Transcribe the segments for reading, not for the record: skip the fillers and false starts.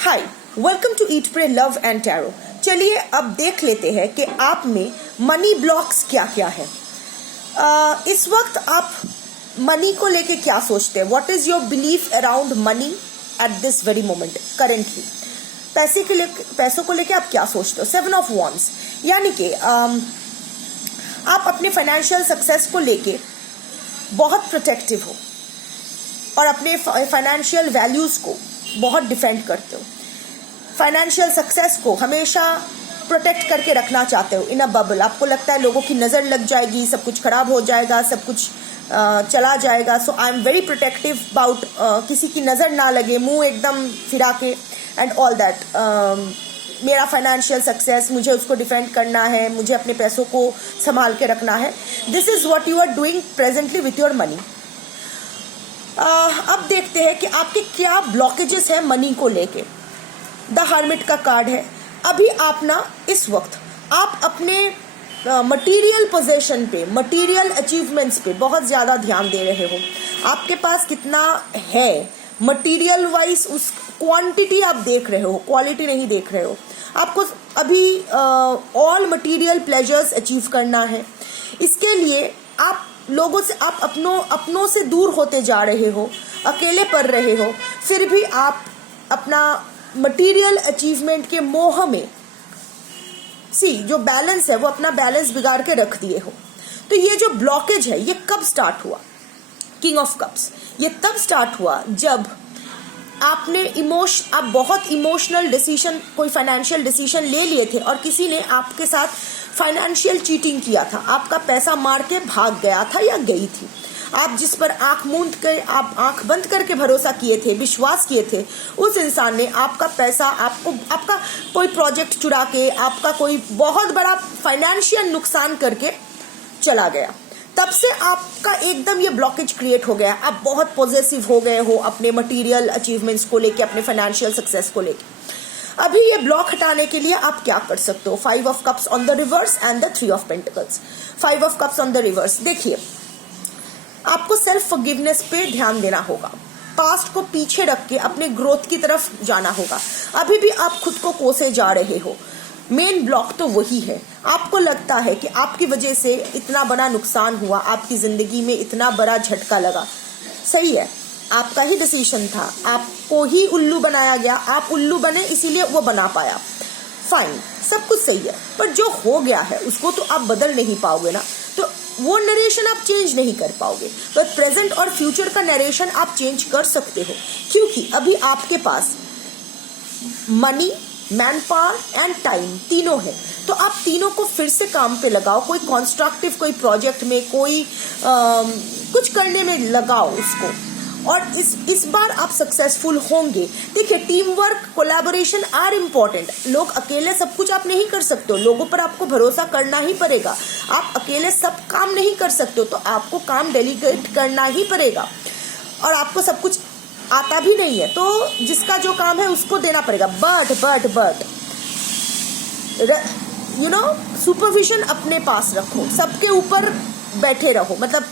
Hi, welcome to eat pray love and tarot. चलिए अब देख लेते हैं कि आप में मनी ब्लॉक्स क्या क्या है। इस वक्त आप मनी को लेके क्या सोचते हैं? What is your belief around money at this very moment currently? पैसों को लेके आप क्या सोचते हो? 7 ऑफ वॉन्ड्स, यानी कि आप अपने फाइनेंशियल सक्सेस को लेके बहुत प्रोटेक्टिव हो और अपने फाइनेंशियल वैल्यूज को बहुत डिफेंड करते हो। फाइनेंशियल सक्सेस को हमेशा प्रोटेक्ट करके रखना चाहते हो इन अ बबल। आपको लगता है लोगों की नज़र लग जाएगी, सब कुछ खराब हो जाएगा, सब कुछ चला जाएगा। So I am very protective about किसी की नज़र ना लगे, मुंह एकदम फिरा के एंड ऑल दैट। मेरा फाइनेंशियल सक्सेस, मुझे उसको डिफेंड करना है, मुझे अपने पैसों को संभाल के रखना है। This is what you are doing presently with your money. अब देखते हैं कि आपके क्या ब्लॉकेजेस हैं मनी को लेके। द हर्मिट का कार्ड है। अभी आप ना इस वक्त आप अपने मटेरियल पोजेशन पे, मटेरियल अचीवमेंट्स पे बहुत ज़्यादा ध्यान दे रहे हो। आपके पास कितना है मटेरियल वाइज, उस क्वांटिटी आप देख रहे हो, क्वालिटी नहीं देख रहे हो। आपको अभी ऑल मटेरियल प्लेजर्स अचीव करना है। इसके लिए आप लोगों से, आप अपनों से दूर होते जा रहे हो, अकेले पड़ रहे हो, फिर भी आप अपना मटेरियल अचीवमेंट के मोह में जो बैलेंस है वो अपना बैलेंस बिगाड़ के रख दिए हो। तो ये जो ब्लॉकेज है ये कब स्टार्ट हुआ? किंग ऑफ कप्स, ये तब स्टार्ट हुआ जब आप बहुत इमोशनल डिसीजन, कोई फाइनेंशियल डिसीजन ले लिए थे और किसी ने आपके साथ फाइनेंशियल चीटिंग किया था, आपका पैसा मार के भाग गया था या गई थी। आप जिस पर आप आंख बंद करके भरोसा किए थे, विश्वास किए थे, उस इंसान ने आपका पैसा, आपका कोई प्रोजेक्ट चुरा के, आपका कोई बहुत बड़ा फाइनेंशियल नुकसान करके चला गया। तब से आपका एकदम ये ब्लॉकेज क्रिएट हो गया। आप बहुत पॉजिटिव हो गए हो अपने मटेरियल अचीवमेंट्स को लेके, अपने फाइनेंशियल सक्सेस को लेके। अभी ये ब्लॉक हटाने के लिए आप क्या कर सकते हो? 5 of cups on the reverse and the 3 of pentacles. 5 of cups on the reverse, देखिए आपको सेल्फ फॉरगिवनेस पे ध्यान देना होगा। पास्ट को पीछे रख के अपने ग्रोथ की तरफ जाना होगा। अभी भी आप खुद को कोसे जा रहे हो। मेन ब्लॉक तो वही है। आपको लगता है कि आपकी वजह से इतना बड़ा नुकसान हुआ, आपकी जिंदगी में इतना बड़ा झटका लगा। सही है, आपका ही डिसीजन था, आपको ही उल्लू बनाया गया, आप उल्लू बने इसीलिए वो बना पाया। फाइन, सब कुछ सही है, पर जो हो गया है उसको तो आप बदल नहीं पाओगे ना। तो वो नरेशन आप चेंज नहीं कर पाओगे, पर प्रेजेंट और फ्यूचर का नरेशन आप चेंज कर सकते हो, क्योंकि अभी आपके पास money, man power and time तीनों है। तो आप तीनों को फिर से काम पे लगाओ। कोई कॉन्स्ट्रक्टिव, कोई प्रोजेक्ट में, कोई कुछ करने में लगाओ उसको, और इस बार आप सक्सेसफुल होंगे। देखिए, team work, collaboration are important. लोग अकेले सब कुछ आप नहीं कर सकते हो, लोगों पर आपको भरोसा करना ही पड़ेगा। आप अकेले सब काम नहीं कर सकते हो, तो आपको काम डेलीगेट करना ही पड़ेगा। और आपको सब कुछ आता भी नहीं है, तो जिसका जो काम है उसको देना पड़ेगा। बट यू नो, सुपरविजन अपने पास रखो, सबके ऊपर बैठे रहो। मतलब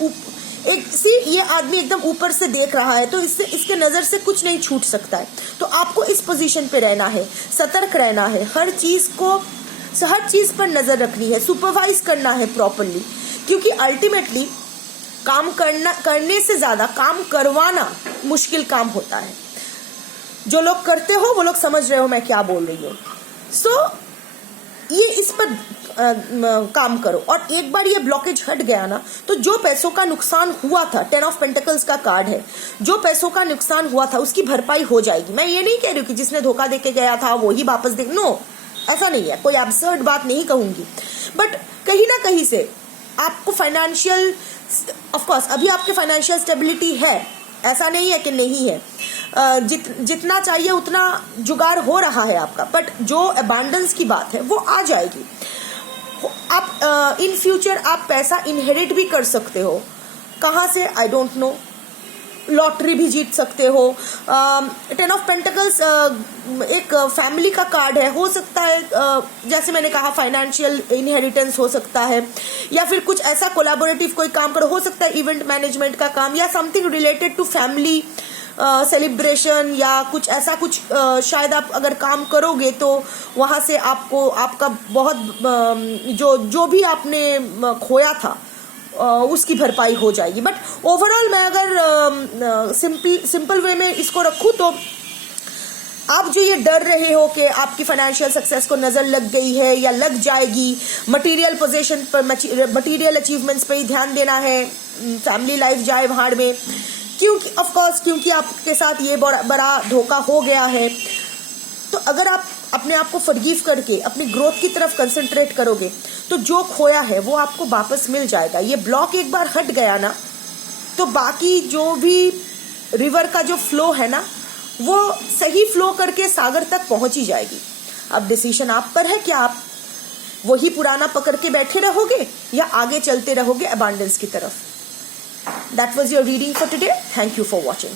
ये आदमी एकदम ऊपर से देख रहा है, तो इसके नज़र से कुछ नहीं छूट सकता है। तो आपको इस पोजीशन पे रहना है, सतर्क रहना है, हर चीज़ पर नज़र रखनी है, सुपरवाइज करना है प्रॉपरली, क्योंकि अल्टीमेटली काम करने से ज़्यादा काम करवाना मुश्किल काम होता है। जो लोग करते हो वो लोग समझ रहे हो मैं क्या बोल रही हूँ। ये इस पर काम करो, और एक बार ये ब्लॉकेज हट गया ना, तो जो पैसों का नुकसान हुआ था, 10 ऑफ पेंटिकल्स का कार्ड है, जो पैसों का नुकसान हुआ था उसकी भरपाई हो जाएगी। मैं ये नहीं कह रही हूँ कि जिसने धोखा दे के गया था वो ही वापस दे, नो, ऐसा नहीं है, कोई एब्सर्ड बात नहीं कहूंगी। बट कहीं ना कहीं से आपको फाइनेंशियल, ऑफकोर्स अभी आपके फाइनेंशियल स्टेबिलिटी है, ऐसा नहीं है कि नहीं है। जितना चाहिए उतना जुगाड़ हो रहा है आपका, बट जो अबांडेंस की बात है वो आ जाएगी। आप इन फ्यूचर आप पैसा इनहेरिट भी कर सकते हो। कहाँ से? I don't know. लॉटरी भी जीत सकते हो। 10 ऑफ पेंटिकल्स एक फैमिली का कार्ड है, हो सकता है जैसे मैंने कहा फाइनेंशियल इनहेरिटेंस हो सकता है, या फिर कुछ ऐसा कोलैबोरेटिव कोई काम करो, हो सकता है इवेंट मैनेजमेंट का काम या something related to family, celebration या कुछ ऐसा कुछ शायद आप अगर काम करोगे तो वहाँ से आपको आपका बहुत जो भी आपने खोया था उसकी भरपाई हो जाएगी। बट ओवरऑल मैं अगर सिंपल वे में इसको रखूँ तो आप जो ये डर रहे हो कि आपकी फाइनेंशियल सक्सेस को नज़र लग गई है या लग जाएगी, मटेरियल पोजीशन पर, मटेरियल अचीवमेंट्स पे ही ध्यान देना है, फैमिली लाइफ जाए भाड़ में, क्योंकि ऑफ कोर्स क्योंकि आपके साथ ये बड़ा धोखा हो गया है, तो अगर आप अपने आप को फॉरगिव करके अपनी ग्रोथ की तरफ कंसंट्रेट करोगे तो जो खोया है वो आपको वापस मिल जाएगा। ये ब्लॉक एक बार हट गया ना तो बाकी जो भी रिवर का जो फ्लो है ना वो सही फ्लो करके सागर तक पहुंच ही जाएगी। अब डिसीजन आप पर है कि आप वही पुराना पकड़ के बैठे रहोगे या आगे चलते रहोगे अबांडेंस की तरफ। That was your reading for today. Thank you for watching.